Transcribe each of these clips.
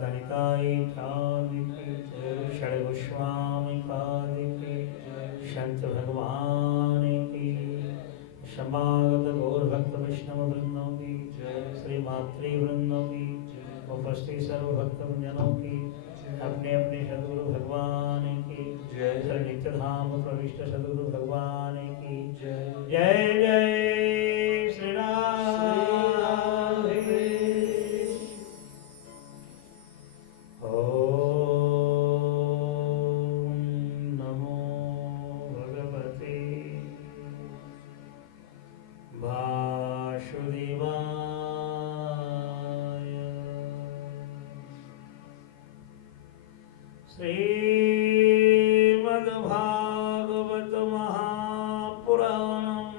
धनिकाय चादिके षड्गोस्वामी पादिके संत भगवान की समागत गौर भक्त वैष्णव वृंदों की श्री मातृ वृंदों की उपस्थित सर्व भक्त जनों की अपने अपने सदगुरु भगवान की श्री नित्य धाम प्रविष्ट सदगुरु भगवान की जय जय श्री राम। ओम नमो भगवते वासुदेवाय। श्रीमद्भागवत महापुराणम्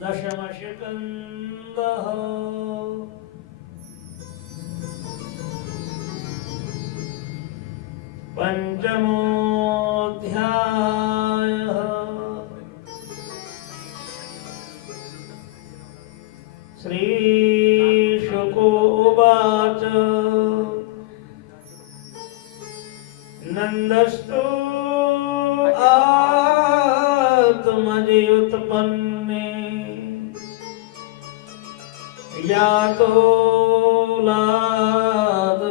दशमस्कन्धः पंचमोऽध्यायः। श्रीशुक उवाच नन्दस्तु आत्मजयुत्पन्ने यातो लाद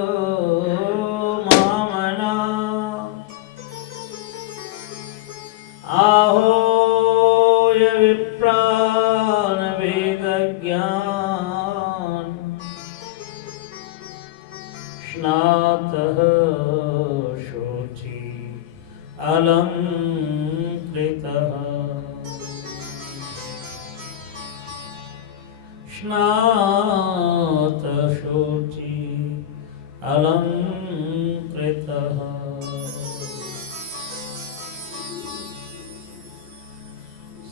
मामना आहोय विप्रान वेदज्ञान स्नातः शुचि अलंकृतः स्नात शुचि अलंकृतः।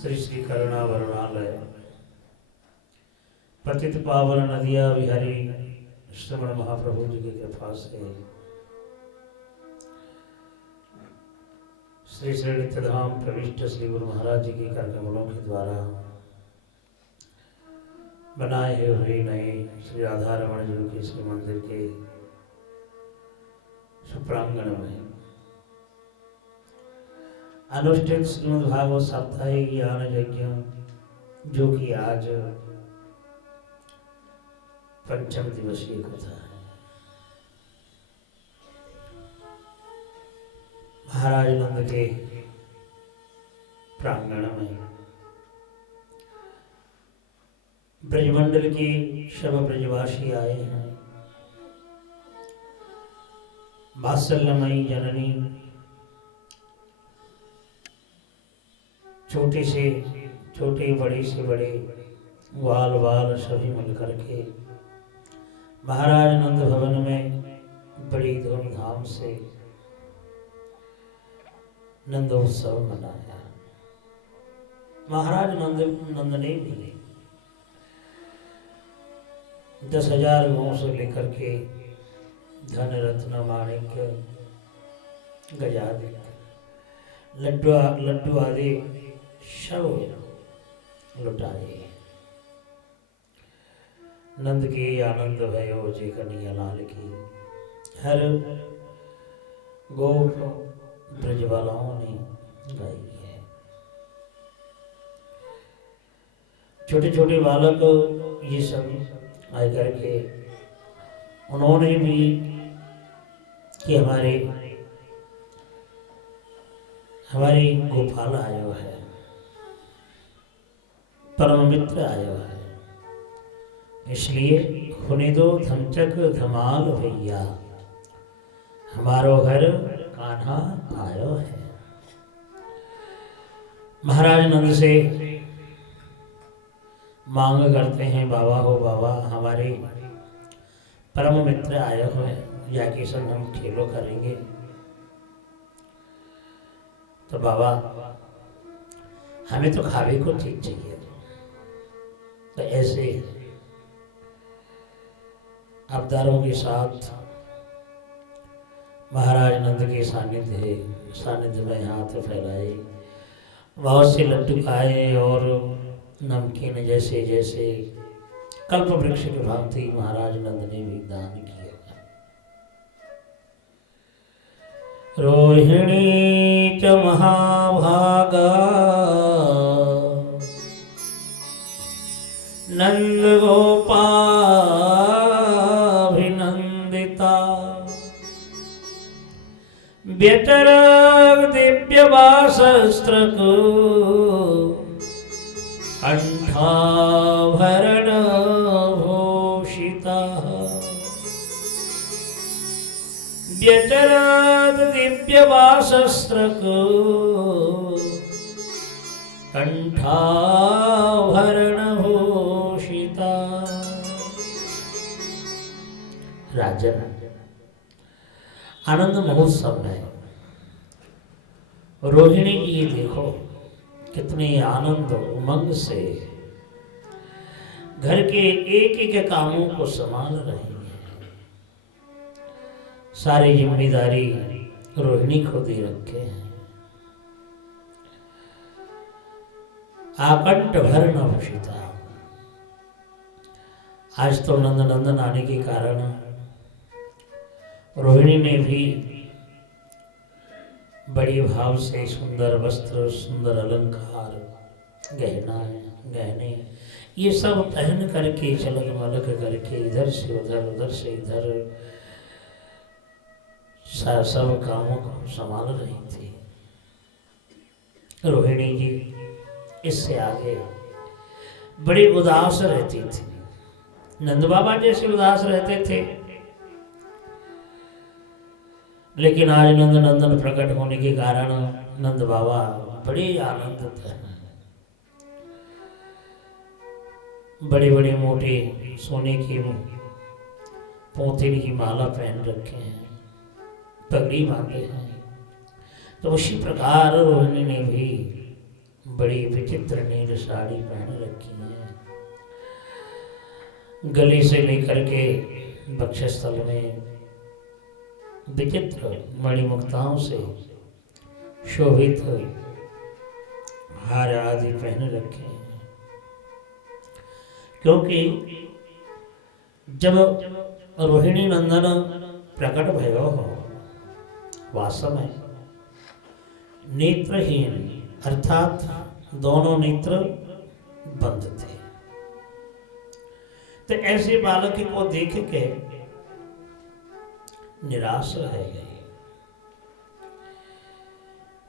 श्री श्री करुणा वरुणालय पतित पावन नदिया विहारी श्रवण महाप्रभु जी की कृपा से श्री श्री नित्यधाम प्रविष्ट श्री गुरु महाराज जी के कर कमलों के द्वारा बनाए हुए नए श्री राधा रमण जी के श्री मंदिर के सुप्रांगण में अनुष्ठित श्रीमद्भागवत साप्ताहिक ज्ञान यज्ञ जो कि आज पंचम दिवसीय कथा है। महाराज नंद के प्रांगण में ब्रजमंडल की सब ब्रजवासी आए हैं। वात्सल्यमयी जननी छोटे से छोटे बड़े से बड़े ग्वाल बाल सभी मिलकर के महाराज नंद भवन में बड़ी धूमधाम से नंदोत्सव मनाया। महाराज नंद ने भी 10,000 गांव से लेकर के धन रत्न माणिक्य गजादि लड्डू आदि सब लुटाए। नंद के आनंद भयो जे कन्हैया लाल की हर गोप ब्रजवालाओं ने गाई है। छोटे छोटे बालक ये सब आए करके उन्होंने भी कि हमारी गोपाल आयो है, परम मित्र आयो है, इसलिए होने दो धमचक धमाल भैया, हमारो घर कान्हा आयो है। महाराज नंद से मांग करते हैं, बाबा हो बाबा, हमारे परम मित्र आए हुए जाके संग हम खेलो करेंगे। तो बाबा हमें तो खावे को ठीक चाहिए। तो ऐसे अवतारों के साथ महाराज नंद के सानिध्य में हाथ फैलाए, बहुत से लड्डू खाए और नमकीन जैसे जैसे कल्प वृक्ष की भांति महाराज नंद ने भी दान किया। रोहिणी च महाभागा नंद गोपाभिनंदिता व्यतर दिव्य वासस्त्रक कंठाभरण भूषिता व्यचराद दिव्य वासस्त्रक कंठाभरण भूषिता। राजन आनंद महोत्सव में रोहिणी जी देखो कितने आनंद उमंग से घर के एक एक कामों को संभाल रही है। सारी जिम्मेदारी रोहिणी को दे रखे हैं। आकंठ भर न भूषिता। आज तो नंद नंदन आने के कारण रोहिणी ने भी बड़ी भाव से सुंदर वस्त्र, सुंदर अलंकार, गहने ये सब पहन करके चलक मलक करके इधर से उधर से इधर सब कामों को संभाल रही थी। रोहिणी जी इससे आगे बड़ी उदास रहती थी। नंद बाबा जैसे उदास रहते थे, लेकिन आज नंद नंदन प्रकट होने के कारण नंद बाबा बड़े आनंदित हैं। बड़े बड़े मोटे सोने की पोतीन की माला पहन रखे हैं, पगड़ी बांधे हैं। तो उसी प्रकार रोहिणी ने भी बड़ी विचित्र नील साड़ी पहन रखी है। गले से लेकर के वक्षस्थल में विचित्र मणिमुक्ताओं से शोभित हार आदि पहन रखे हैं। क्योंकि जब रोहिणी नंदन प्रकट भयो हो, वास्तव में नेत्रहीन अर्थात दोनों नेत्र बंद थे। तो ऐसे बालक को देख के निराश रह गए।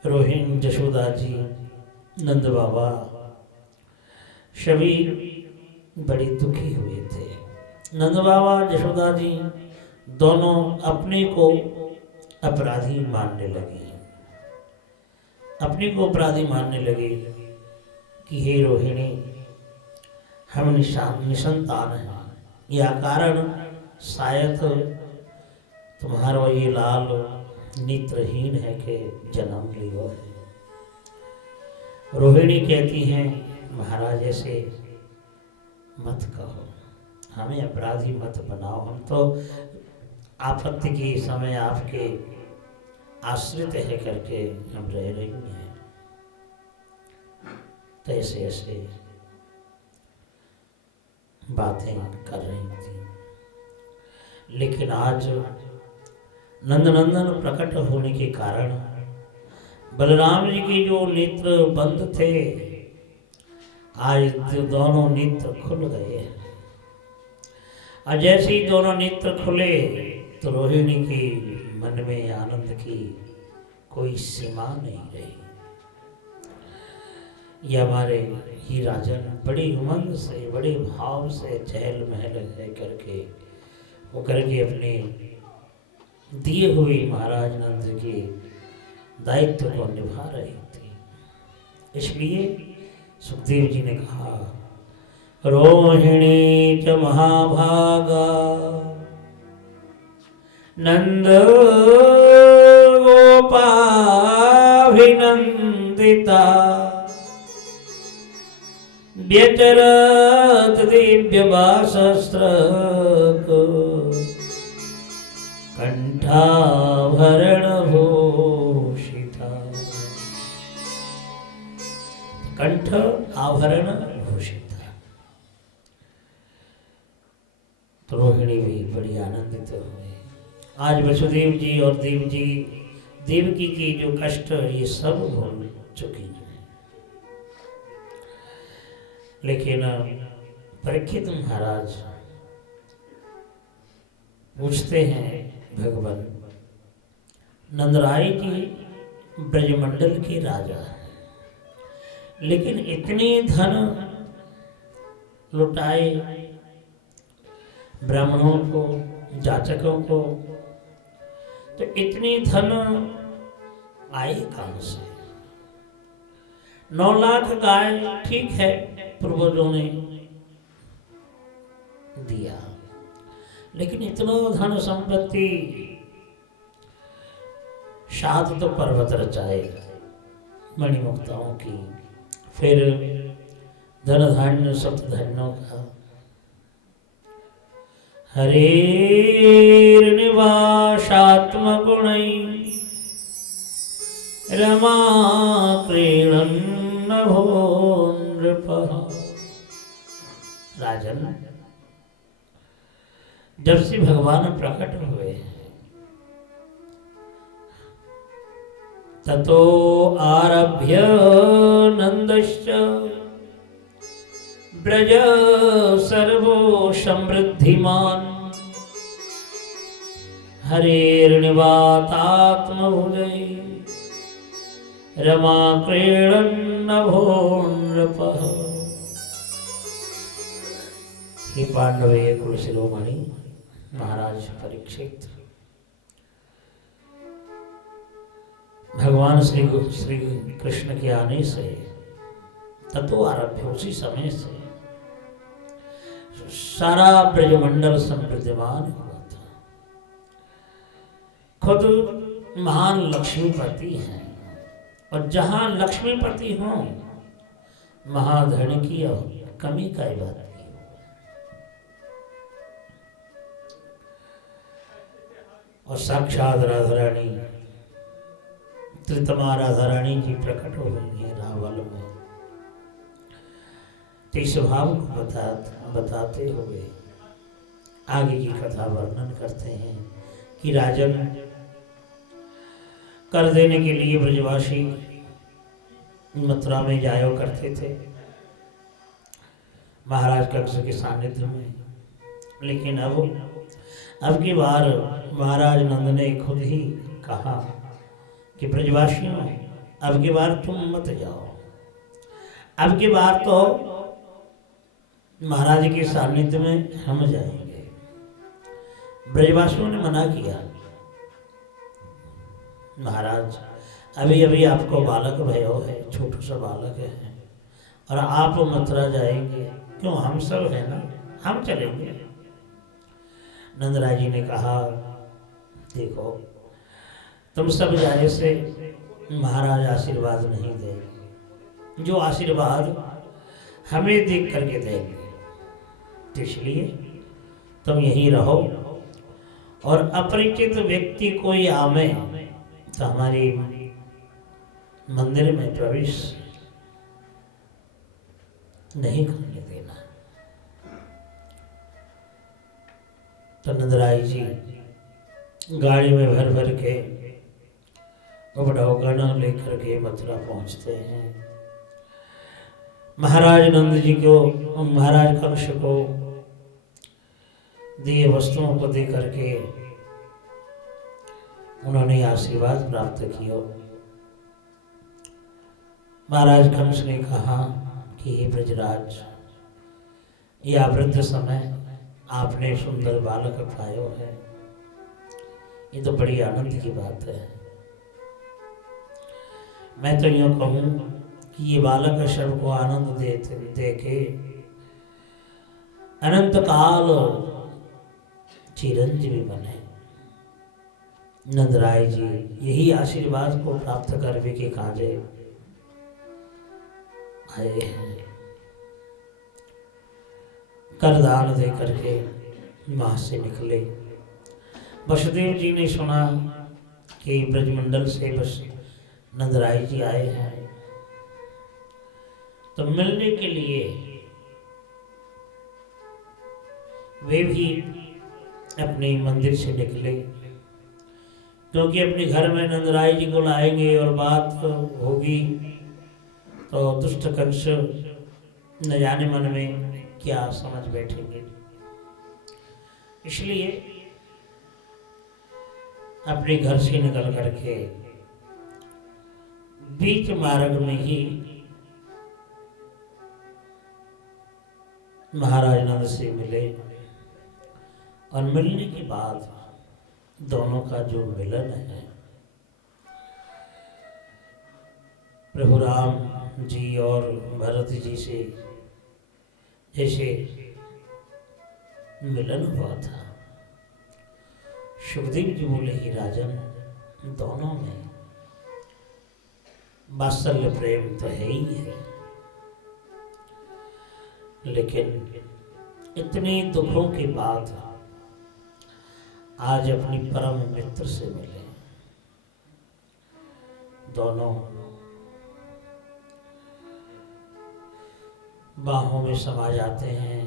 रोहिणी, जशोदा जी, नंद बाबा सभी बड़ी दुखी हुए थे। नंद बाबा, जशोदा जी दोनों अपने को अपराधी मानने लगे। अपने को अपराधी मानने लगे कि हे रोहिणी, हम निसंतान हैं, यह कारण शायद तुम्हारा ये लाल नेत्रहीन है कि जन्म लियो है। रोहिणी कहती हैं, महाराज ऐसे मत कहो, हमें अपराधी मत बनाओ, हम तो आपत्ति के समय आपके आश्रित है करके हम रह रही हैं। तो ऐसे ऐसे बातें कर रही थी। लेकिन आज नंदनंदन प्रकट होने के कारण बलराम जी के जो नेत्र बंद थे, आज दोनों नेत्र खुल गए। और जैसे ही दोनों नेत्र खुले तो रोहिणी के मन में आनंद की कोई सीमा नहीं रही। ये हमारे ही राजन बड़ी उमंग से, बड़े भाव से चहल महल करके होकर के अपने दिए हुए महाराज नंद के दायित्व को निभा रही थी। इसलिए सुखदेव जी ने कहा, रोहिणी च महाभागा नंद गोपाभिनंदिता व्यचरत दिव्य वासस्त्र कंठाभरण भूषिता। कंठ आभरण भूषित। रोहिणी भी बड़ी आनंदित हुई। आज वसुदेव जी और देवकी की जो कष्ट ये सब भूल चुकी है। लेकिन परीक्षित महाराज पूछते हैं भगवान, नंदराय जी ब्रजमंडल के राजा, लेकिन इतने धन लुटाए ब्राह्मणों को, जाचकों को, तो इतनी धन आई कहां से? 9 लाख गाय ठीक है पूर्वजों ने दिया, लेकिन इतना धन संपत्ति, शाद तो पर्वत रचाए मणिमुक्ताओं की, फिर धन धान्य सप्त धन्यों का। हरेर्निवासात्म गुणै रमा क्रीडन्न भो नृपः। राजन, जब से भगवान प्रकट हुए ततो आरभ्य नंदश्च ब्रज सर्वो समृद्धिमान हरेर्निवातात्मभुजै रमा क्रीडन्न भो नृपः। हे पांडवे कुल शिरोमणि महाराज परीक्षित, भगवान श्री कृष्ण के आने से तत्व आरभ्य, उसी समय से सारा ब्रजमंडल समृद्धिमान हुआ था। खुद महान लक्ष्मीपति हैं, और जहां लक्ष्मीपति हो महाधन की कमी का बात नहीं। और साक्षात राधा रानी, त्रितमा राधा रानी जी प्रकट हो गई है रावल में। तो इस भाव को बताते हुए आगे की कथा वर्णन करते हैं कि राजन कर देने के लिए ब्रजवासी मथुरा में जाया करते थे महाराज कंस के सानिध्य में, लेकिन अब की बार महाराज नंद ने खुद ही कहा कि ब्रजवासियों, अब की बार तुम मत जाओ, अब की बार तो महाराज के सानिध्य में हम जाएंगे। ब्रजवासियों ने मना किया, महाराज अभी अभी आपको बालक भयो है, छोटा सा बालक है, और आप मथुरा जाएंगे, क्यों, हम सब है ना, हम चलेंगे। नंदराय जी ने कहा, देखो तुम सब जाने से महाराज आशीर्वाद नहीं देंगे, जो आशीर्वाद हमें देख करके देंगे, तो इसलिए तुम यहीं रहो, और अपरिचित व्यक्ति कोई आवे तो हमारे मंदिर में प्रवेश नहीं करने देना। तो नंदराय जी गाड़ी में भर भर के उपढ़ौकन लेकर के मथुरा पहुंचते हैं। महाराज नंद जी को, महाराज कंस को दिए वस्तुओं को दे करके उन्होंने आशीर्वाद प्राप्त किया। महाराज कंस ने कहा कि हे ब्रजराज, यह वृद्ध समय आपने सुंदर बालक पायो है, ये तो बड़ी आनंद की बात है। मैं तो यूँ कहूँ कि ये बालक सबको आनंद दे के अनंत काल चिरंजीवी बने। नंदराय जी यही आशीर्वाद को प्राप्त करने के काजे आए हैं। करदान दे करके वहां से निकले। वसुदेव जी ने सुना कि ब्रजमंडल से बस नंदराय जी आए हैं, तो मिलने के लिए वे भी अपने मंदिर से निकले, क्योंकि अपने घर में नंदराय जी को लाएंगे और बात होगी तो दुष्ट कंस न जाने मन में क्या समझ बैठेंगे। इसलिए अपने घर से निकल करके बीच मार्ग में ही महाराज नंद से मिले और मिलने के बाद दोनों का जो मिलन है, प्रभु राम जी और भरत जी से जैसे मिलन हुआ था। सुखदेव जी बोले ही राजन, दोनों में वात्सल्य प्रेम तो है ही है, लेकिन इतने दुखों के बाद आज अपनी परम मित्र से मिले। दोनों बाहों में समा जाते हैं।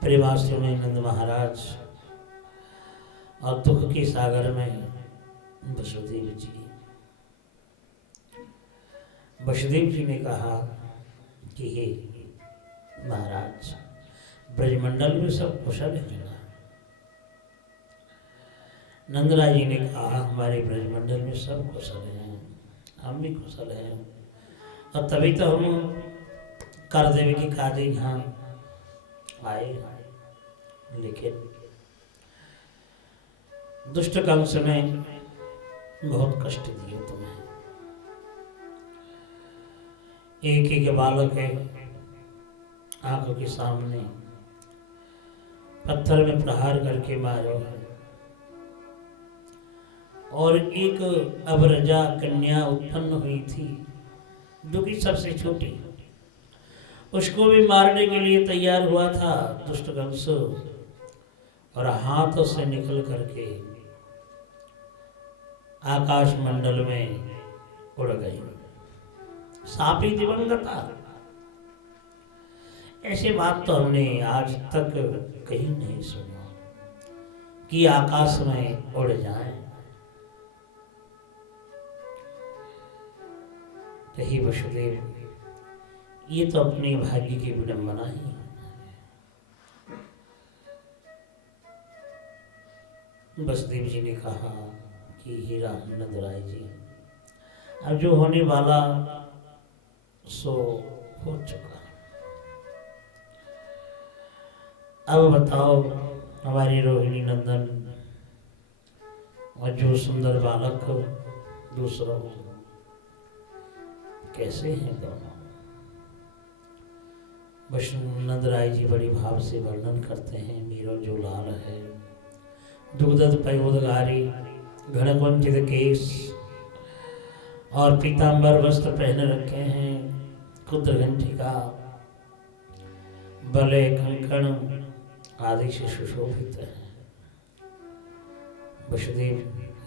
प्रेमाश्रय में नंद महाराज और दुख के सागर में वसुदेव जी। वसुदेव जी ने कहा कि हे महाराज, ब्रजमंडल में सब कुशल है ना? नंदराय जी ने कहा हमारे ब्रजमंडल में सब कुशल हैं, हम भी कुशल हैं, और तभी तो हम कर देवी की काजी यहाँ आए। लेकिन दुष्ट कंस ने बहुत कष्ट दिए तुम्हें। एक एक बालक है आंखों के सामने पत्थर में प्रहार करके मारो है, और एक अबरजा कन्या उत्पन्न हुई थी जो कि सबसे छोटी, उसको भी मारने के लिए तैयार हुआ था दुष्ट कंस, और हाथों से निकल करके आकाश मंडल में उड़ गई। सापी दिवंगता। ऐसी बात तो हमने आज तक कहीं नहीं सुना कि आकाश में उड़ जाए। कही वसुदेव, ये तो अपने भाग्य की विडंबना ही। वसुदेव जी ने कहा कि हीरा नंदराय जी, अब जो होने वाला सो हो चुका, अब बताओ हमारी रोहिणी नंदन और जो सुंदर बालक दूसरों कैसे हैं दोनों? नंदराय जी बड़ी भाव से वर्णन करते हैं। मीरो जो लाल है, दुग्धद पयोदगारी, घनकुंचित केश और पीतांबर वस्त्र पहन रखे हैं, कुद्र घंटिका, बले कंकण आदि से सुशोभित है। वसुदेव,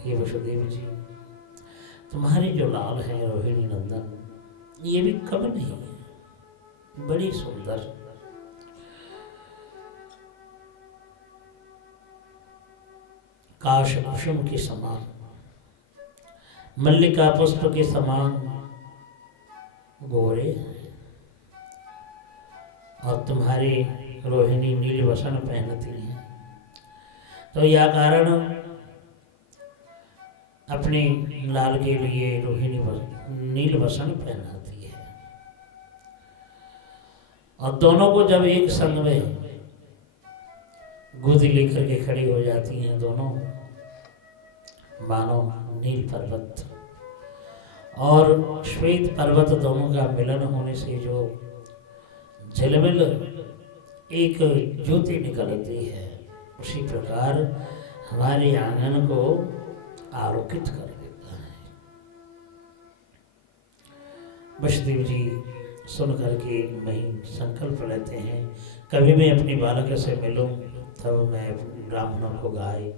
ये वसुदेव जी, तुम्हारे जो लाल हैं रोहिणी नंदन, ये भी कम नहीं है, बड़ी सुंदर, काश कुसुम के समान, मल्लिका पुष्प के समान गोरे हैं, और तुम्हारी रोहिणी नील वसन पहनती है, तो यह कारण अपने लाल के लिए रोहिणी नील वसन पहनाती है। और दोनों को जब एक संग में गोदी लेकर के खड़ी हो जाती हैं, दोनों मानो नील पर्वत और श्वेत पर्वत दोनों का मिलन होने से जो झिलमिल एक ज्योति निकलती है, उसी प्रकार हमारे आंगन को आलोकित कर देता है। वसुदेव जी सुन करके वही संकल्प लेते हैं, कभी मैं अपनी बालक से मिलूं तब मैं ब्राह्मणों को गाय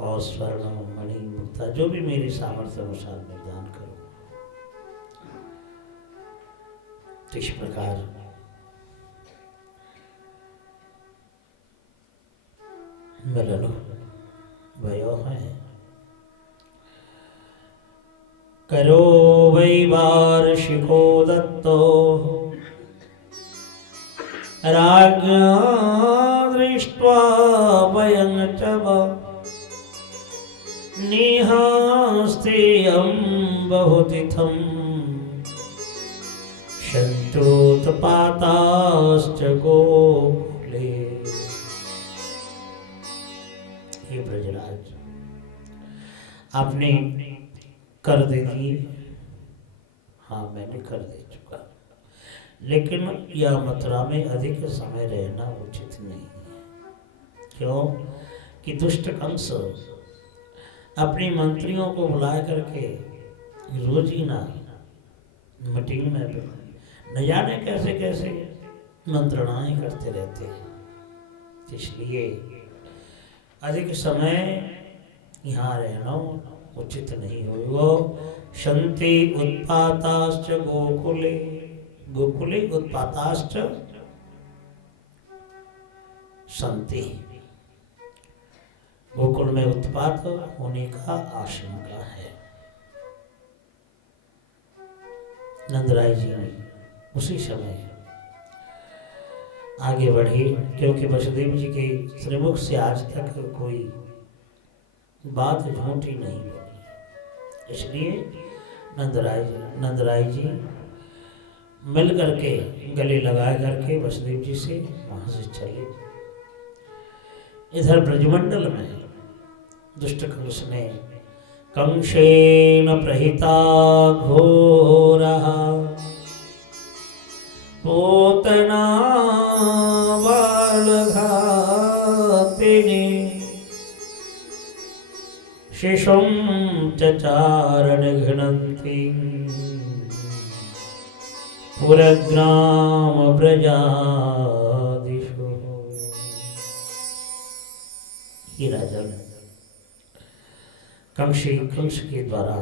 और स्वर्ण मणि मुक्ता जो भी मेरी सामर्थ्य अनुसार मैं दान करूं। इस प्रकार मिलन भयो है। करो वै वार्षिको दत्तो राज्ञा दृष्ट्वा वयं च निहास्तेयं बहुतिथं शन्तोत्पाताश्च गोकुले। हे ब्रजराज, आपने कर दे दिए। हाँ, मैंने कर दे चुका, लेकिन यह मथुरा में अधिक समय रहना उचित नहीं है। क्यों कि दुष्ट कंस अपनी मंत्रियों को बुला करके रोज ही ना मीटिंग में न जाने कैसे कैसे मंत्रणाएं करते रहते हैं। इसलिए अधिक समय यहाँ रहना उचित नहीं होगा। शंति उत्पाताश्च गोकुले, गोकुले उत्पाताश्च संति, गोकुल में उत्पात होने का आशंका है। नंदराय जी उसी समय आगे बढ़े, क्योंकि वसुदेव जी के श्रीमुख से आज तक कोई बात झूठी नहीं बोली, इसलिए नंदराय जी मिल करके गले लगा करके वसुदेव जी से वहां से चले। इधर ब्रजमंडल में दुष्ट कंस ने कंसेन प्रहिता घोरः पोतना बालघातिनी शिशुं चचारण घ्नन्ति पुरग्राम ब्रजादिषु। ये राजा कंस के द्वारा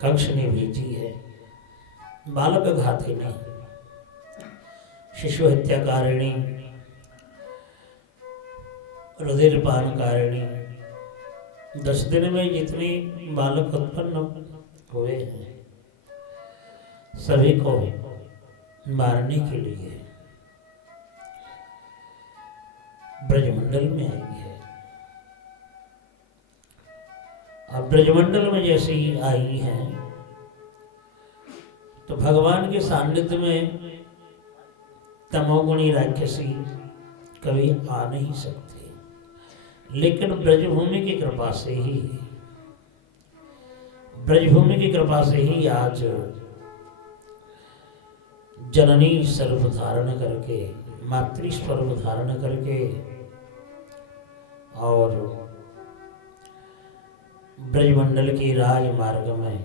कंस ने भेजी है बालक घातिनी, शिशु हत्याकारिणी, रुधिरपानकारिणी। 10 दिन में जितने बालक उत्पन्न हुए हैं सभी को मारने के लिए ब्रजमंडल में आई है। अब ब्रजमंडल में जैसे ही आई हैं तो भगवान के सान्निध्य में तमोगुणी राक्षसी कभी आ नहीं सकते, लेकिन ब्रजभूमि की कृपा से ही आज जननी स्वरूप धारण करके, मातृ स्वरूप धारण करके और ब्रजमंडल के राजमार्ग में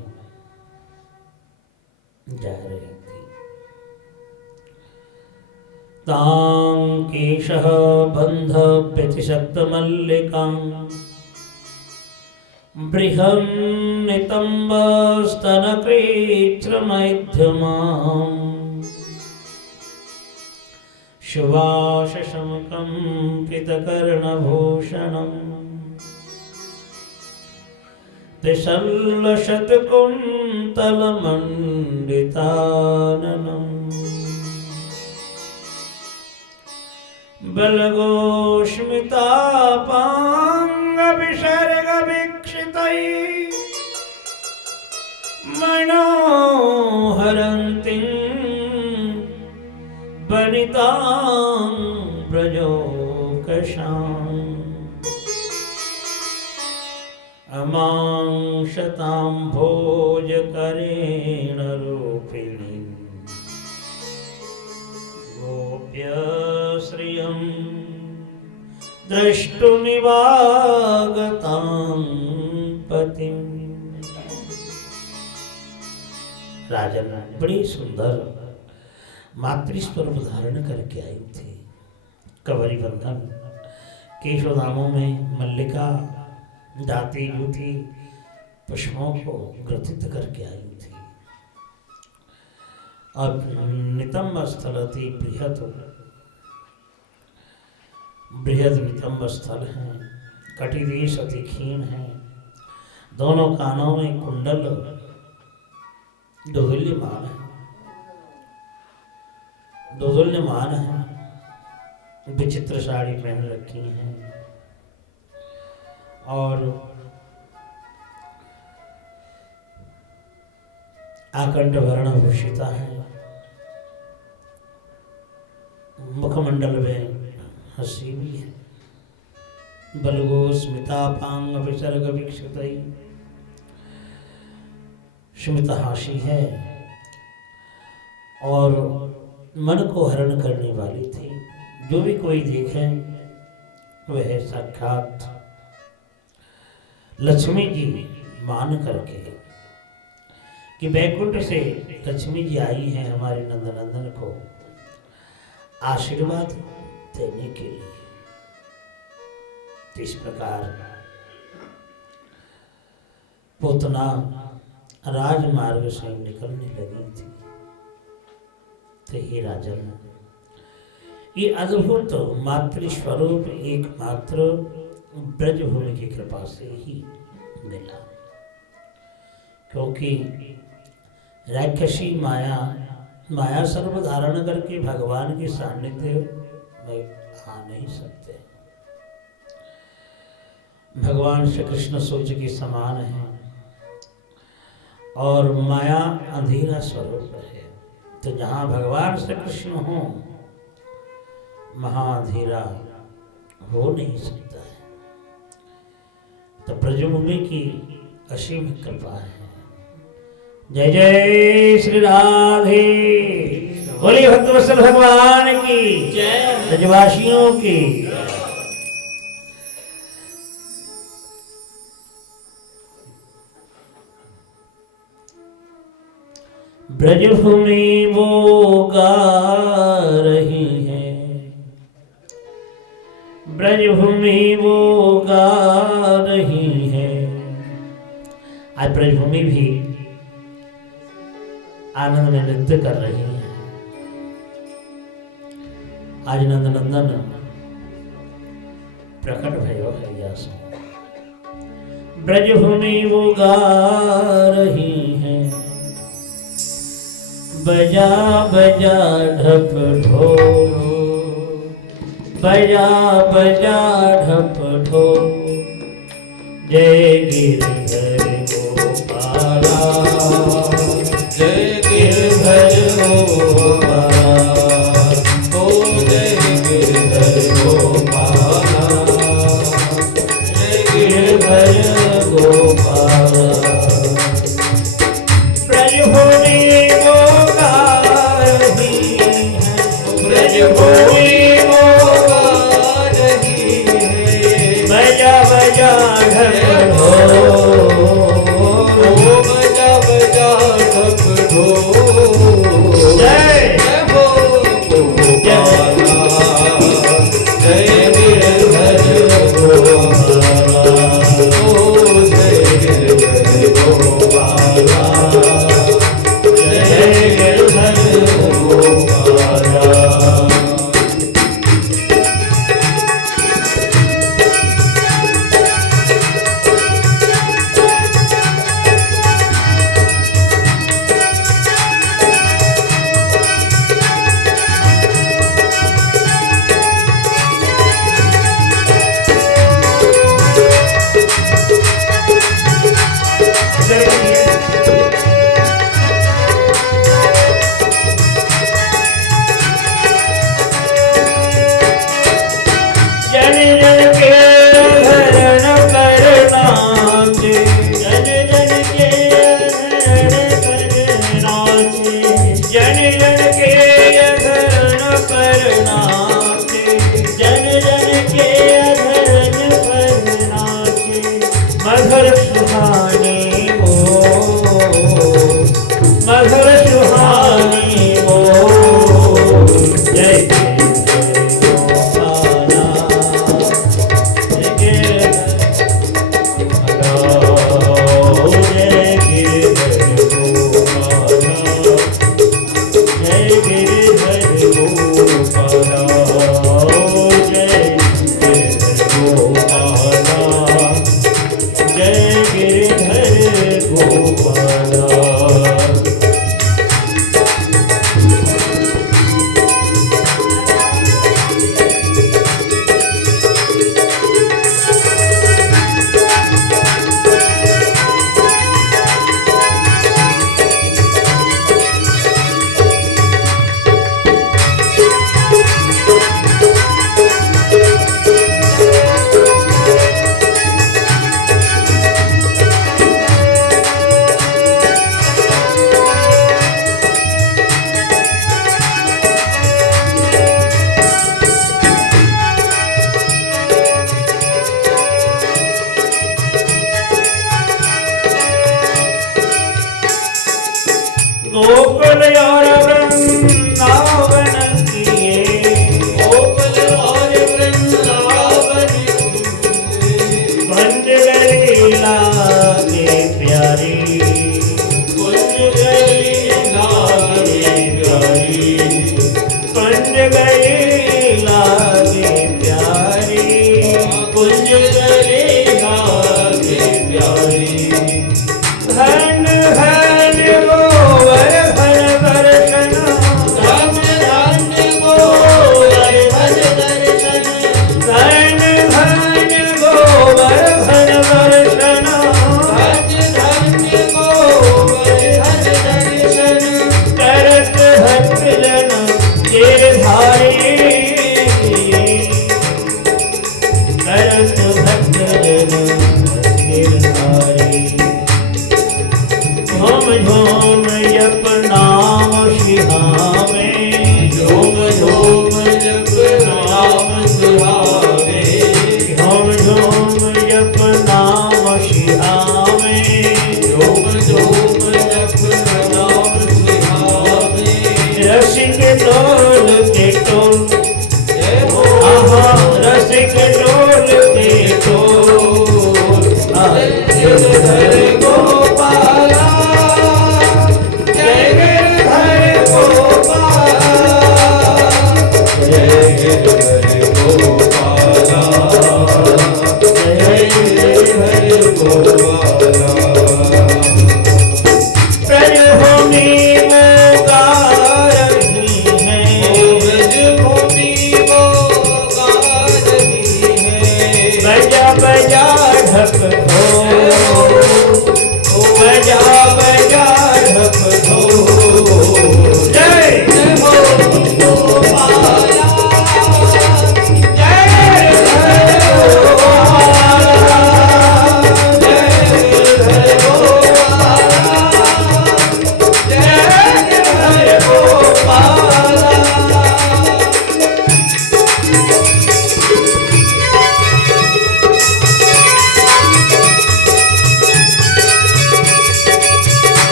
जा रही थी। तां केशः बंध प्रतिशब्द मल्लिकां बृहन्नितंब स्तनकृच्छ्रमध्यमां शुभाशशमकं कृतकर्णभूषणम् त्रिशल्लशतकुन्तलमण्डिताननम् बलगोष्मितापाङ्गविसर्गवीक्षितैः मनोहरन्तीं वनितां ब्रजोकशाम् अमांशतां भोजकरेण रूपिणी गोप्य श्रियं द्रष्टुमिवागतां पतिं। राजन बड़ी सुंदर मातृस्वरूप धारण करके आई थी। कवरी बंधन केशोदामों में मल्लिका दाती यूथी पुष्पों को ग्रथित करके आई थी। और नितंब स्थलती बृहत बृहद नितंब स्थल हैं, कटिदेश अति क्षीण है, दोनों कानों में कुंडल दोदुल्यमान है, विचित्र साड़ी पहन रखी हैं और आकंठ वर्ण भूषिता है, मुखमंडल में हंसी भी है, बलगो स्मितापांग विसर्ग विक्षितई, स्मितहासी है और मन को हरण करने वाली थी। जो भी कोई देखे वह साक्षात लक्ष्मी जी मान करके कि वैकुंठ से लक्ष्मी जी आई हैं हमारे नंदनंदन को आशीर्वाद देने के लिए। इस प्रकार पूतना राजमार्ग से निकलने लगी थी। तो हे राजन, ये अद्भुत मातृ स्वरूप एकमात्र ब्रजभूमि की कृपा से ही मिला, क्योंकि राक्षसी माया सर्व धारण करके भगवान के सानिध्य में आ नहीं सकते। भगवान श्री कृष्ण सूर्य के समान है और माया अंधेरा स्वरूप है। तो जहाँ भगवान श्री कृष्ण हो वहाँ अंधेरा हो नहीं सकता है। तो ब्रजभूमि की असीम कृपा है। जय जय श्री राधे, बोली भक्तवत्सल भगवान की जय, ब्रजवासियों की। ब्रजभूमि वो गा रही है, ब्रजभूमि वो गा रही है। आज ब्रजभूमि भी आनंद में नृत्य कर रही है। आज नंदनंदन प्रकट भयो है यश, ब्रजभूमि वो गा रही है। बजा बजा ढप ढोल, बजा बजा ढप ढोल, जय गिरधर गोपाला, जय गिरधर गोपाला, ओ जय गिरधर गोपाला, जय गिरधर गोपाला। ब्रजभूमि बजा बजा ढप ढोल, बजा बजा ढप ढोल, गई लागे प्यारी, कुंज गली लागे प्यारी। धन धन गोवर भर दर्शन, धन धन गोवर भर दर्शन, धन धन गोवर भर दर्शन, धन धन गोवर भर दर्शन। करत भक्त जन गिरधारी, करत भक्त जन गिरधारी। झूम झूम जप नाम सिहावे, झूम झूम जप नाम सुहावे, झूम झूम जप नाम सिहावे। झूम झूम जप नाम सुहावे। रसिक टोल के टोल, जय हो आहा रसिक टोल के टोल, गिरधर गोपाला, जय गिरधर गोपाला, जय गिरधर गोपाला, जय गिरधर गोपाला। प्रजभूमि में गा रही है, ब्रजभूमि वो गा रही है। बजा बजा ढक ढोल, बजा बजा ढक ढोल। जय जय हो गोपाला, जय गिरधर गोपाला, जय गिरधर गोपाला, जय गिरधर गोपाला।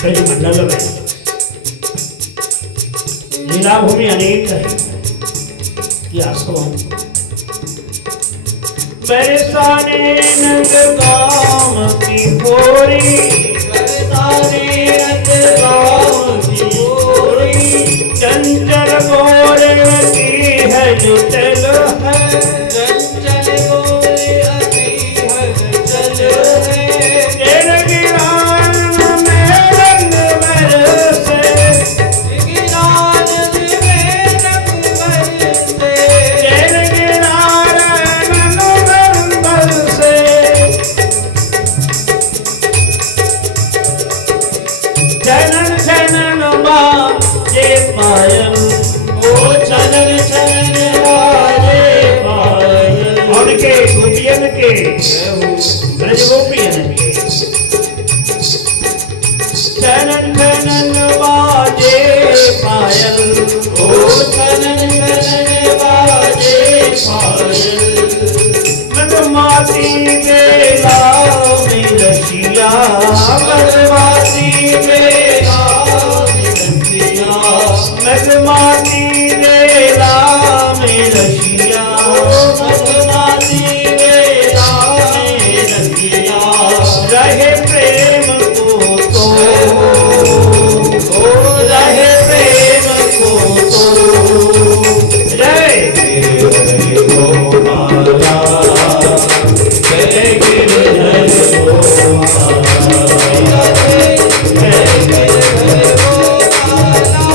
ब्रजमंडल में लीलाभूमि अनेक है कि आश्रम बरसाने नंद काम की गोरी, बरसाने नंद काम की गोरी, चंचल गोरवती है जो चल है, चंचल गोरे अति हलचल है। तेरे गिरान में रंग बरसे, गिरान में रंग बरसे, तेरे गिरान में रंग बरसे। जनन जनन बाजे पायल, ओ चलन चलन बाजे पायल। उनके गोपियन के ब्रज गोपियन के जनन जनन बाजे पायल, ओ चलन चलन बाजे पायल। मधुमाती बेला में रसिया, मधुमाती बेला में रसिया, मधुमाती बेला में रसिया, मधुमाती बेला में रसिया। रहे प्रेम को तो, ओ रहे प्रेम को तो। जय गिरधर गोपाला, जय गिरधर गोपाला, जय गिरधर गोपाला,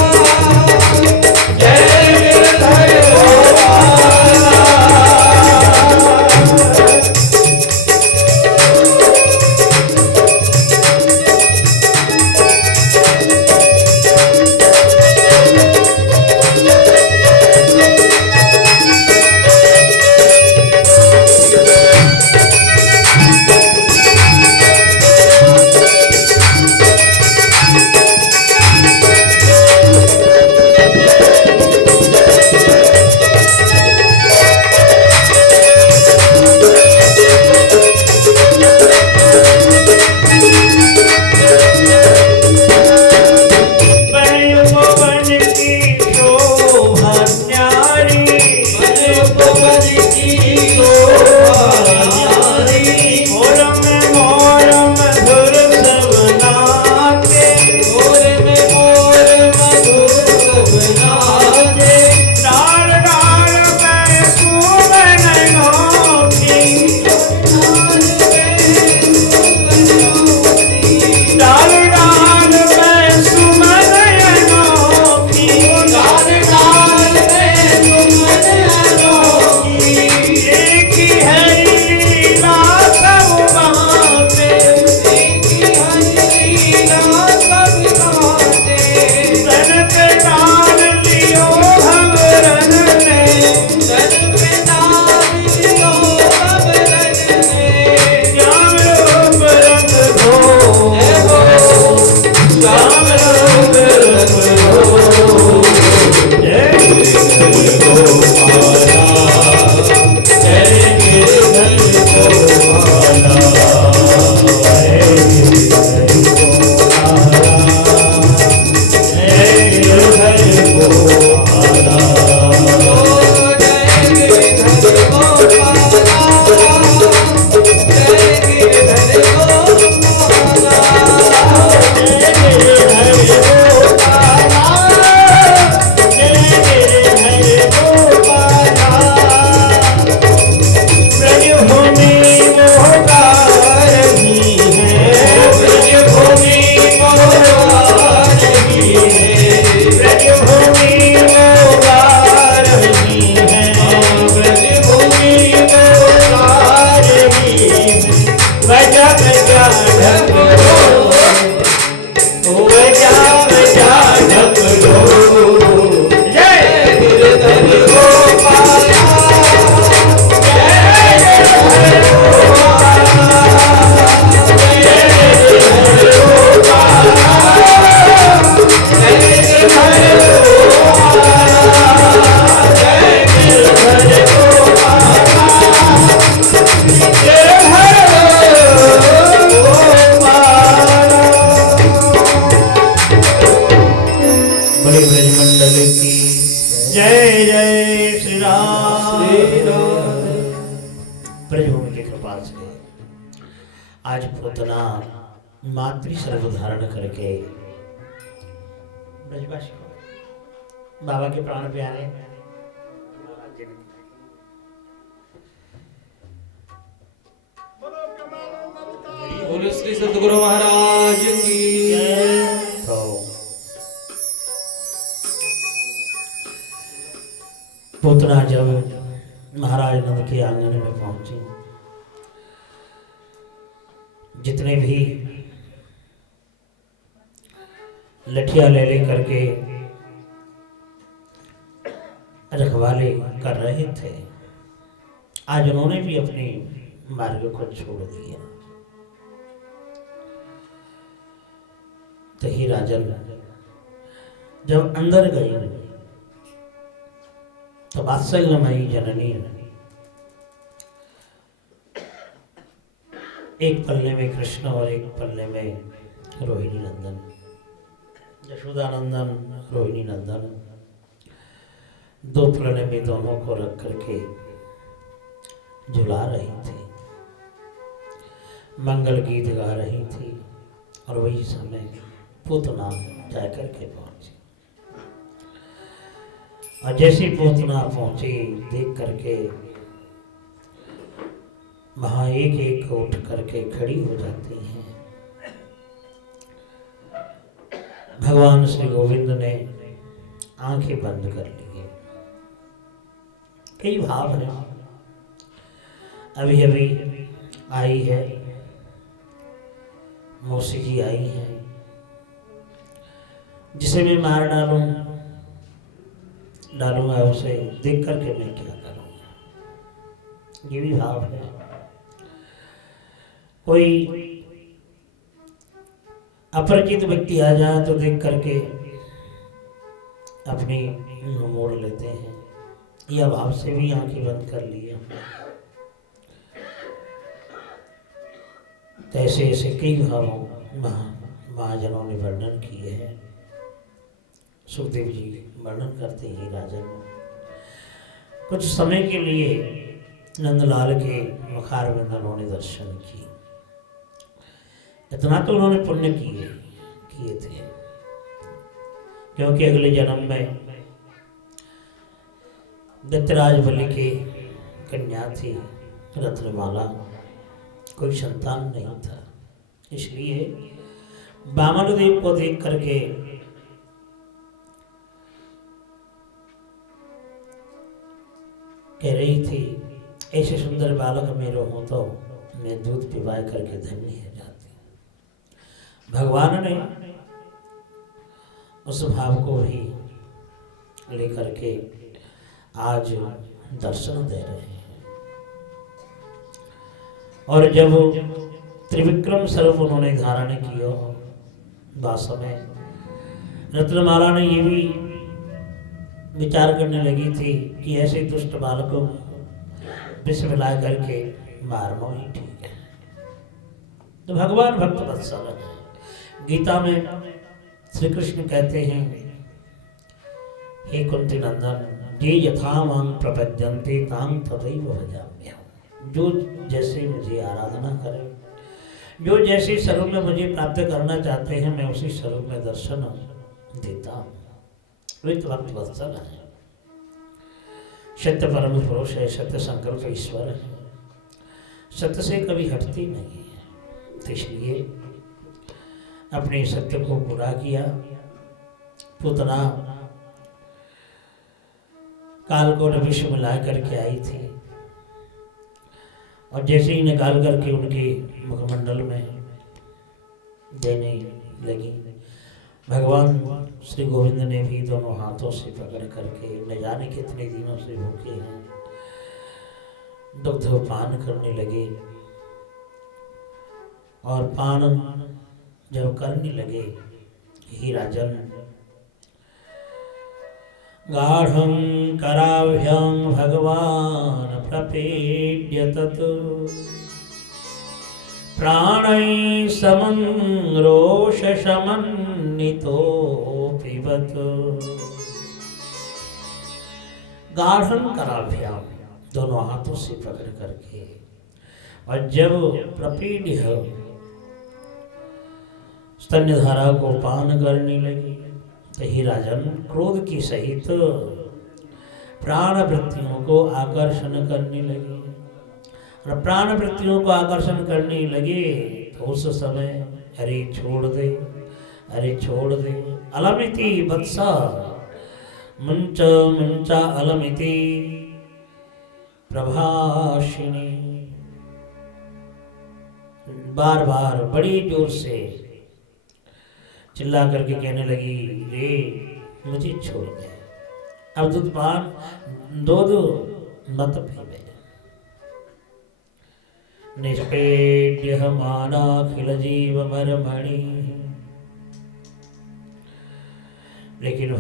मंडल की जय जय श्री राम। ब्रजभूमि की कृपा से आज पूतना मातृ सर्व धारण करके ब्रजवासी को बाबा के प्राण प्यारे बोलो श्री सद्गुरु महाराज की जय। तो पूतना जब महाराज नंद के आंगन में पहुंची, जितने भी लठिया ले ले करके रखवाले कर रहे थे, आज उन्होंने भी अपने मार्ग को छोड़ दिया। तो ही राजन जब अंदर गई तो वात्सल्यमयी जननी एक पल्ले में कृष्ण और एक पल्ले में रोहिणी नंदन, यशोदा नंदन रोहिणी नंदन, दो पल्ले में दोनों को रख करके झुला रही थी, मंगल गीत गा रही थी। और वही समय पूतना जाकर के पहुंची, और जैसी पूतना पहुंची देख करके वहां एक एक उठ करके खड़ी हो जाती हैं। भगवान श्री गोविंद ने आंखें बंद कर ली। कई भाव है, अभी अभी आई है मौसी जी आई है, जिसे मैं मार डालूंगा उसे देख करके मैं क्या करूंगा, ये भी भाव है। कोई अपरिचित व्यक्ति आ जाए तो देख करके अपनी मुंह मोड़ लेते हैं, यह भाव से भी आंखें बंद कर लिया। तो ऐसे ऐसे कई भावों महाजनों ने वर्णन किए हैं। सुखदेव जी वर्णन करते हैं राजन कुछ समय के लिए नंदलाल के मुखार में उन्होंने दर्शन किए। इतना तो उन्होंने पुण्य किए थे, क्योंकि अगले जन्म में दत्तराज बलि के कन्या थी रत्नमाला, कोई संतान नहीं था, इसलिए वामन देव को देख करके कह रही थी, ऐसे सुंदर बालक मेरे हो तो मैं दूध पिवा करके धन्य हो जाती। भगवान ने उस भाव को भी लेकर के आज दर्शन दे रहे हैं। और जब त्रिविक्रम स्वरूप उन्होंने धारण किया वास्तव में रत्नमाला ने ये भी विचार करने लगी थी कि ऐसे दुष्ट बालकों विष मिला करके मारना ही ठीक है। तो भगवान भक्त वत्सल है। गीता में श्री कृष्ण कहते हैं, हे कुंती नंदन, ये यथा मां प्रपद्यन्ते तां तथैव भजाम्यहम्। जो जैसे मुझे आराधना करे, जो जैसे स्वरूप में मुझे प्राप्त करना चाहते हैं, मैं उसी स्वरूप में दर्शन देता हूँ। वे तो भक्त वत्सल है, सत्य परम पुरुष है, सत्य संकल्प ईश्वर है, सत्य से कभी हटती नहीं है। तो इसलिए अपने सत्य को पूरा किया। पूतना कालकोट विष मिला करके आई थी, और जैसे ही निकाल करके उनके मुखमंडल में देने लगी, भगवान श्री गोविंद ने भी दोनों हाथों से पकड़ करके, न जाने कितने दिनों से भूखे हैं, दुग्ध पान करने लगे। और पान जब करने लगे, ही राजन गाढ़ं कराभ्यां भगवान प्रपेड्य तत् प्राणै समं रोष शमन्नितो पिबत। गाढ़न कराभ्याम, दोनों हाथों से पकड़ करके, और जब प्रपीड़ स्तन्यधारा को पान करने लगी तो ही राजन क्रोध की सहित प्राण वृत्तियों को आकर्षण करने लगे, और प्राण वृत्तियों को आकर्षण करने लगे तो उस समय अरे छोड़ दे, अरे छोड़ दे, अलमिति वत्सा मुंच मुंचा अलमिति प्रभाषिणी, बार बार बड़ी जोर से चिल्ला करके कहने लगी, रे मुझे छोड़ दे, अब दूध पान दूध मत पीवे। निष्पेड्य मानाखिल जीव मरमणि, लेकिन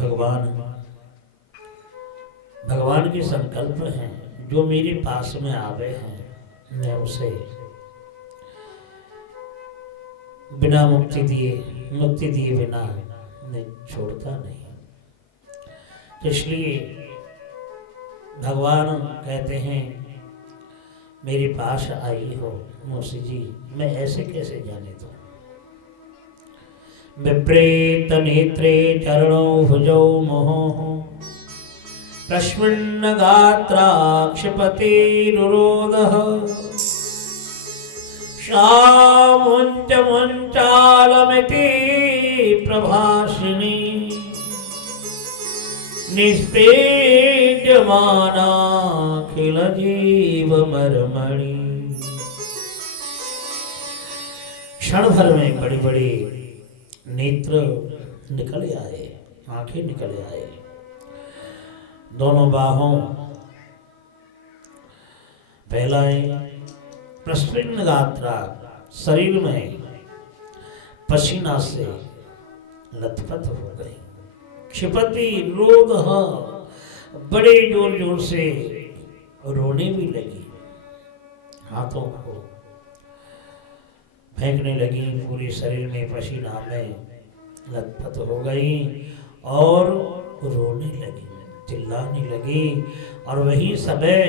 भगवान के संकल्प हैं, जो मेरे पास में आवे हैं मैं उसे बिना मुक्ति दिए बिना मैं छोड़ता नहीं। तो इसलिए भगवान कहते हैं मेरे पास आई हो मौसी जी, मैं ऐसे कैसे जाने दूं। विप्रेत नेत्रे चरणो भुजौ मोहो प्रश्वन्न गात्राक्षपतिरुरोधः शामुञ्च मुञ्चालमिति प्रभाषिणी निष्पेड्यमानाखिल जीव मरमणि। क्षण भर में बड़ी बड़ी नेत्र निकल आए, आंखें निकल आए, दोनों बाहों फैलाए, प्रस्फुटित गात्रा, शरीर में पसीना से लथपथ हो गई। क्षिपति रोध, बड़े जोर जोर से रोने भी लगी, हाथों को फेंकने लगी, पूरे शरीर में पसीना में लथपथ हो गई और रोने लगी, चिल्लाने लगी। और वही समय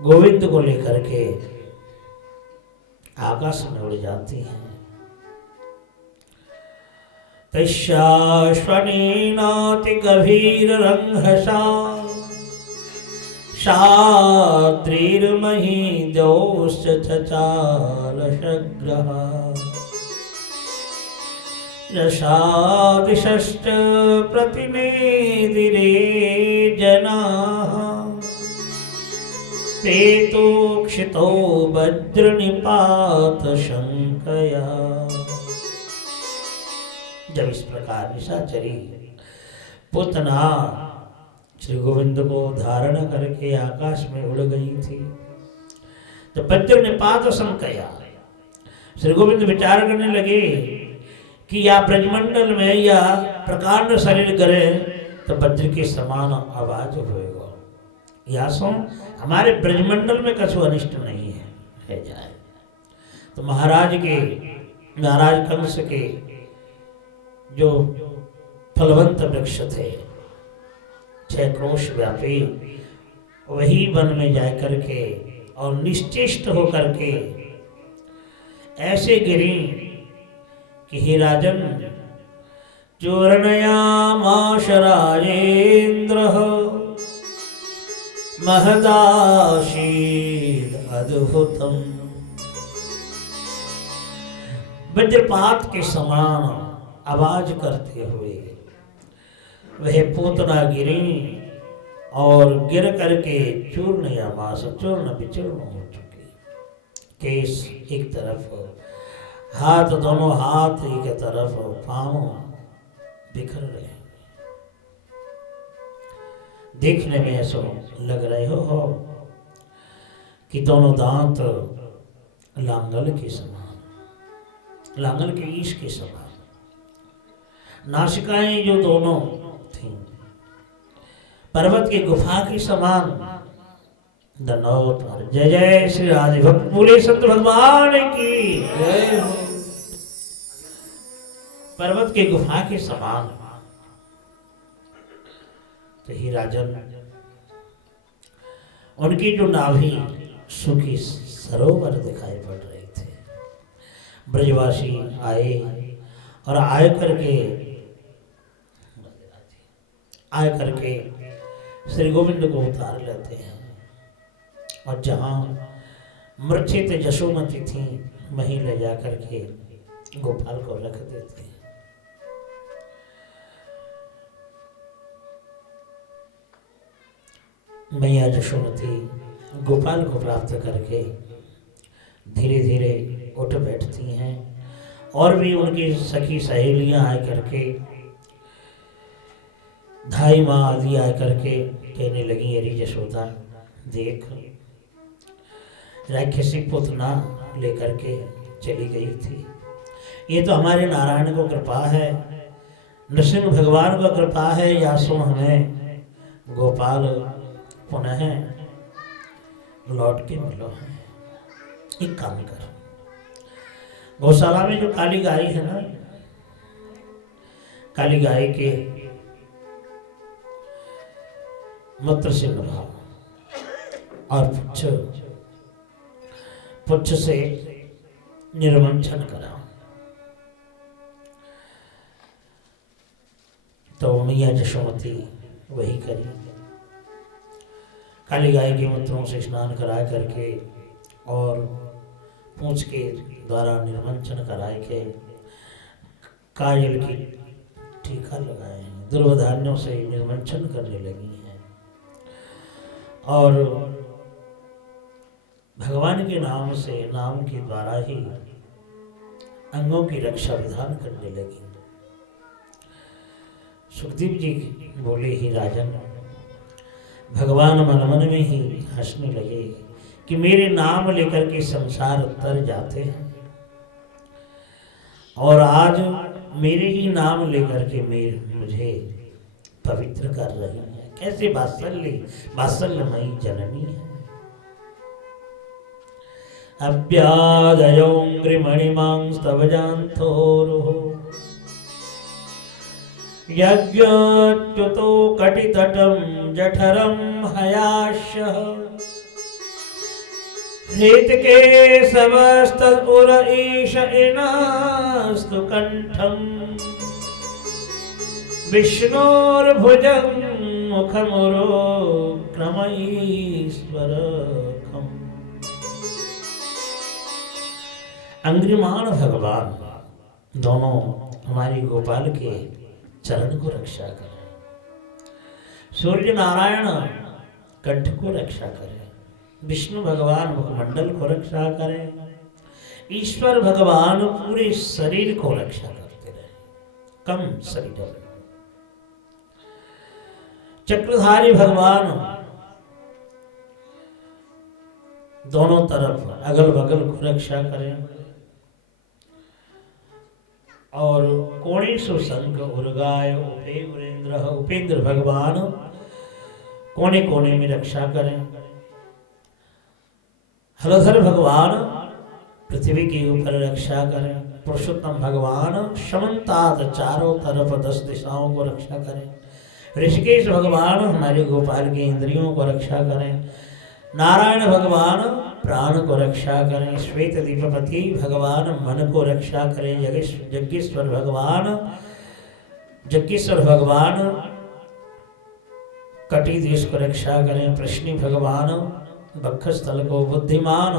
गोविंद को लेकर के आकाश में उड़ जाती हैं। तस्याश्वनेनाति गभीर रंघसा शात्रीर्मही द्यौश्च चचाल शग्रः यशादिशश्च प्रतिनेदिरे जनाः पेतोक्षितो वज्रनिपात शंकया। जब इस प्रकार निशाचरी पुतना श्री गोविंद को धारण करके आकाश में उड़ गई थी, तो वज्रनिपात शंकया, श्री गोविंद विचार करने लगे कि या ब्रजमंडल में या प्रकांड शरीर करे तो वज्र के समान आवाज होएगा, या सो हमारे ब्रजमंडल में कछु अनिष्ट नहीं है जाए। तो महाराज कंस के जो फलवंत वृक्ष थे 6 क्रोश व्यापी, वही वन में जाकर के और निश्चेष्ट होकर के ऐसे गिरी कि हे राजन, चूर्णयामाश राजेन्द्रः महदाशीद अद्भुतम। वज्रपात के समान आवाज करते हुए वह पूतना गिरी और गिर करके चूर्णयामाश, चूर्ण विचूर्ण हो चुकी। केस एक तरफ, हाथ, दोनों हाथ एक तरफ, पांव बिखर रहे। देखने में ऐसा लग रहे हो कि दोनों दांत लांगल के समान, लांगल के ईश के समान, नासिकाएं जो दोनों थीं पर्वत की गुफा के समान। धन्यवाद। जय जय श्री राधे भक्त बोले संत भगवान की जय हो। पर्वत के गुफा के समान तो ही राजन उनकी जो नाभि सूखी सरोवर दिखाई पड़ रही थे। ब्रजवासी आए और आए करके श्री गोविंद को उतार लेते हैं और जहाँ मूर्छित यशोमती थी वहीं ले जा करके गोपाल को रख देते हैं। मैया यशोमती गोपाल को प्राप्त करके धीरे धीरे उठ बैठती हैं और भी उनकी सखी सहेलियां आ करके धाई माँ आदि आ करके कहने लगी, अरे यशोदा देख राक्षसी पुतना लेकर के चली गई थी, ये तो हमारे नारायण को कृपा है, नृसिंह भगवान को कृपा है, या सो हमें गोपाल पुनः लौट के मिलो है। एक काम करो, गौशाला में जो काली गाय है ना, काली गाय के मूत्र से नहाओ और पुच्छ से निर्वंशन कराओ। तो मैया यशोमती वही करी, काली गाय के मूत्रों से स्नान करा करके और पूंछ के द्वारा निर्वंशन कराए के काजल की टीका लगाए, दुर्वधान्यों से निर्वंशन करने लगी हैं और भगवान के नाम से, नाम के द्वारा ही अंगों की रक्षा विधान करने लगी। सुखदेव जी बोले, ही राजन भगवान मन मन में ही हंसने लगे कि मेरे नाम लेकर के संसार तर जाते हैं और आज मेरे ही नाम लेकर के मुझे पवित्र कर रही है। कैसे वात्सल्यमयी जननी है। अव्यादयोऽङ्घ्रिमणिमांस्तव जान्तोरुः यज्ञच्युतो कटितटं जठरं हयाशः हृतकेशवस्तदुर ईश इनास्तु कण्ठं विष्णोर्भुजं मुखमुरोक्रमईश्वरकम्। अंग्रिमाण भगवान दोनों हमारी गोपाल के चरण को रक्षा करें, सूर्य नारायण कंठ को रक्षा करें, विष्णु भगवान मुखमंडल को रक्षा करें, ईश्वर भगवान पूरे शरीर को रक्षा करते रहे। कम शरीर चक्रधारी भगवान दोनों तरफ अगल बगल को रक्षा करें और कोणेषु शंख उर्गाय उपेंद्र भगवान कोने कोने में रक्षा करें। हलधर भगवान पृथ्वी के ऊपर रक्षा करें। पुरुषोत्तम भगवान समन्तात चारों तरफ 10 दिशाओं को रक्षा करें। ऋषिकेश भगवान हमारे गोपाल की इंद्रियों को रक्षा करें। नारायण भगवान प्राण को रक्षा करें। श्वेत दीपपति भगवान मन को रक्षा करें। जगेश्वर भगवान कटी देश को रक्षा करें। प्रश्नि भगवान वक्षस्थल को बुद्धिमान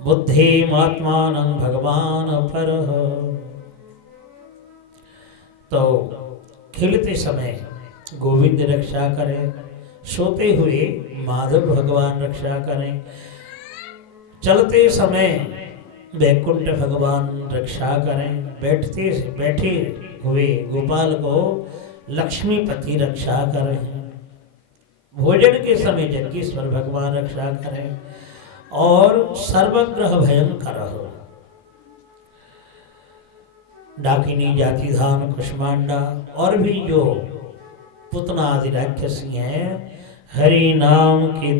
बुद्धिमात्मान भगवान पर। तो खिलते समय गोविंद रक्षा करें, सोते हुए माधव भगवान रक्षा करें, चलते समय वैकुंठ भगवान रक्षा करें, बैठे हुए गोपाल को लक्ष्मीपति रक्षा करें, भोजन के समय जगदीश्वर भगवान रक्षा करें और सर्वग्रह भयंकर डाकिनी जातिधान कुष्मांडा और भी जो पुतना आदि राक्षसी हैं हरि नाम के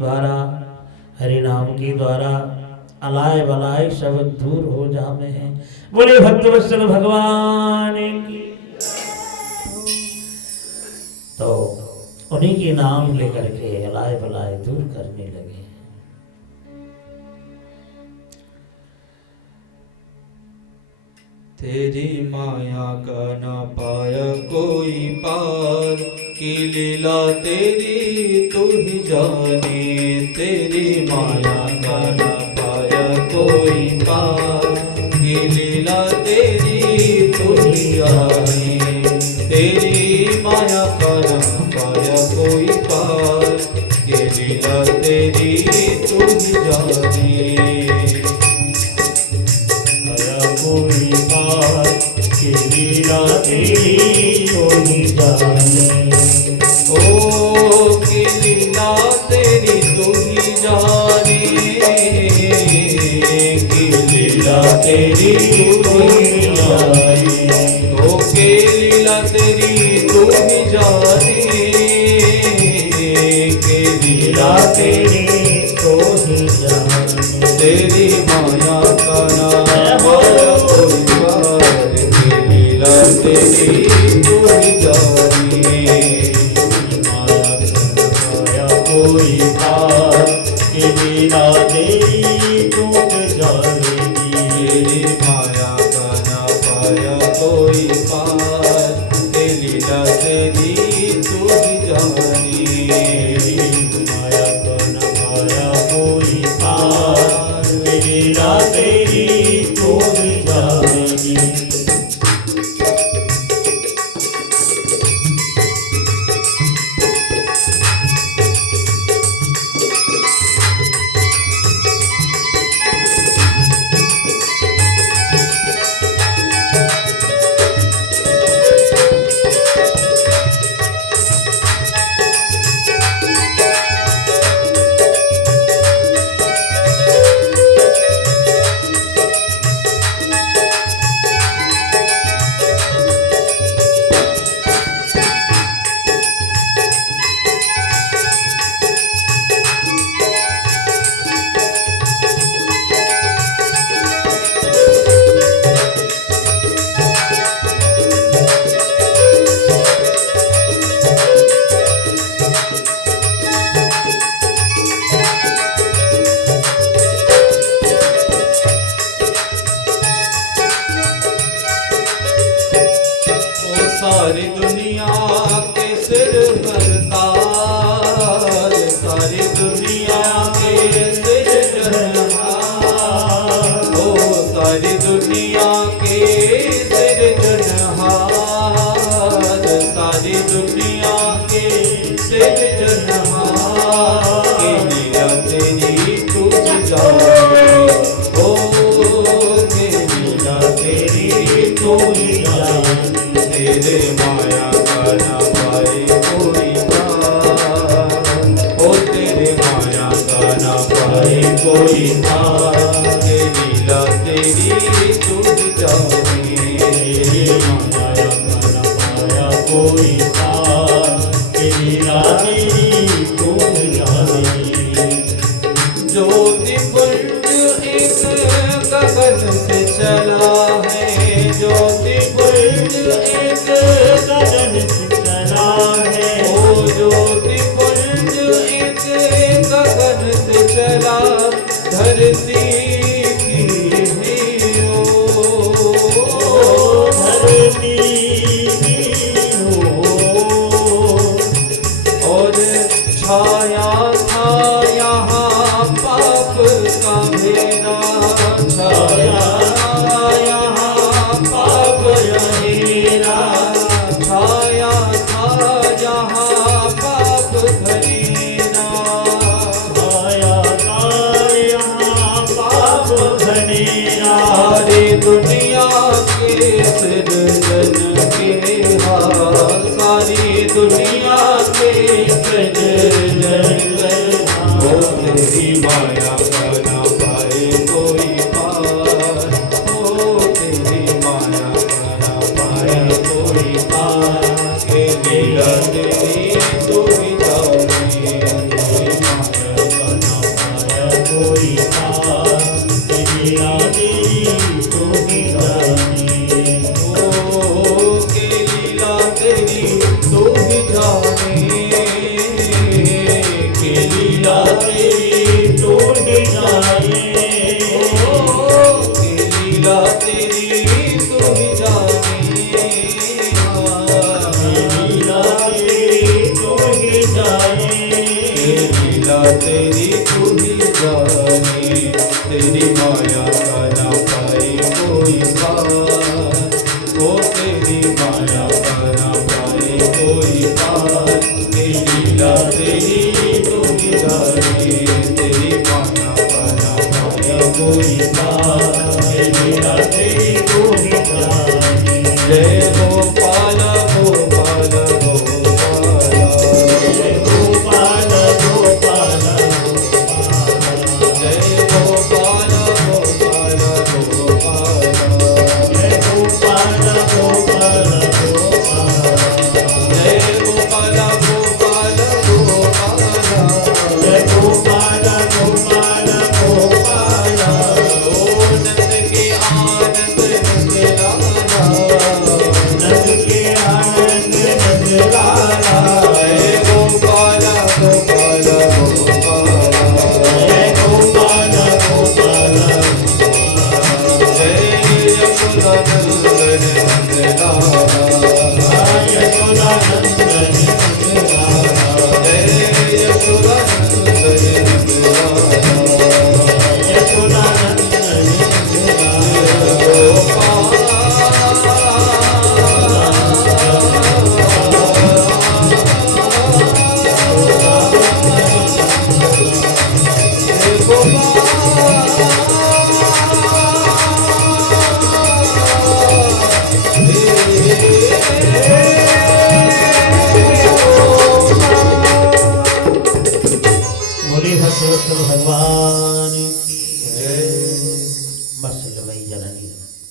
द्वारा अलाय बलाय सब दूर हो जामे हैं। बोले भक्तवत्सल भगवान की। तो उन्हीं के नाम लेकर के हलाए बलाए दूर करने लगे। तेरी माया का न पाया कोई पार, की लीला तेरी तू ही जाने। तेरी माया का न पाया कोई पार, की लीला तेरी तू ही जाने। तेरी माया का न पाया कोई पार, की लीला तेरी तू ही जाने। कोई बात की लीला तेरी कोई जाने। ओ की लीला तेरी तू ही जाने। की लीला तेरी तू ही जाने। ओ की लीला तेरी तू ही जाने। की लीला तेरी तो ही जाने। तेरी माया का नाम पाया कोई पार, की लीला तेरी तू ही जाने। माया पाया कोई पार की लीला तेरी टूट जाएगी। तेरी माया का ना पाया कोई पार, की लीला तेरी तू ही जाने। माया न पाया कोई पार की लीला तेरी टूट जाएगी। सारी दुनिया के सिर पर ताज, सारी दुनिया के सिर जनहार। ओ सारी दुनिया के सिर जनहार, सारी दुनिया के सिर जनहार। की लीला तेरी तू जाने। ओ की लीला तेरी तू जाने। तेरे माया का ना पाए कोई पार, ओ तेरे माया का ना पाए कोई पार, के लीला तेरी तू जाने। माया न पाया कोई पार की लीला तेरी टूट जाएगी। ज्योति पुंज एक गगन से चला है, ज्योति पुंज एक गगन से चला है। ओ ज्योति पुंज एक गगन से चला, धरती की है ओ धरती की हो। और छाया था यहाँ पाप का अंधेरा, छाया था यहाँ पाप अंधेरा, छाया था यहाँ पाप घनेरा। आया का यहाँ पाप घनेरा। सारी दुनिया के सृजन के हार, सारी दुनिया के सृजन के हार। ओ तेरी माया का ना पाए कोई पार, ओ तेरी माया का ना पाए कोई पार, के लीला तेरी तू ही जाने। माया का न पाया कोई पार की लीला तेरी तो ही जाने। ओ के लीला तेरी तू ही जाने। तेरी तू ही जाने, तेरी माया का ना पाए कोई पार, ओ तेरी माया का ना पाए कोई पार, तेरी लीला तेरी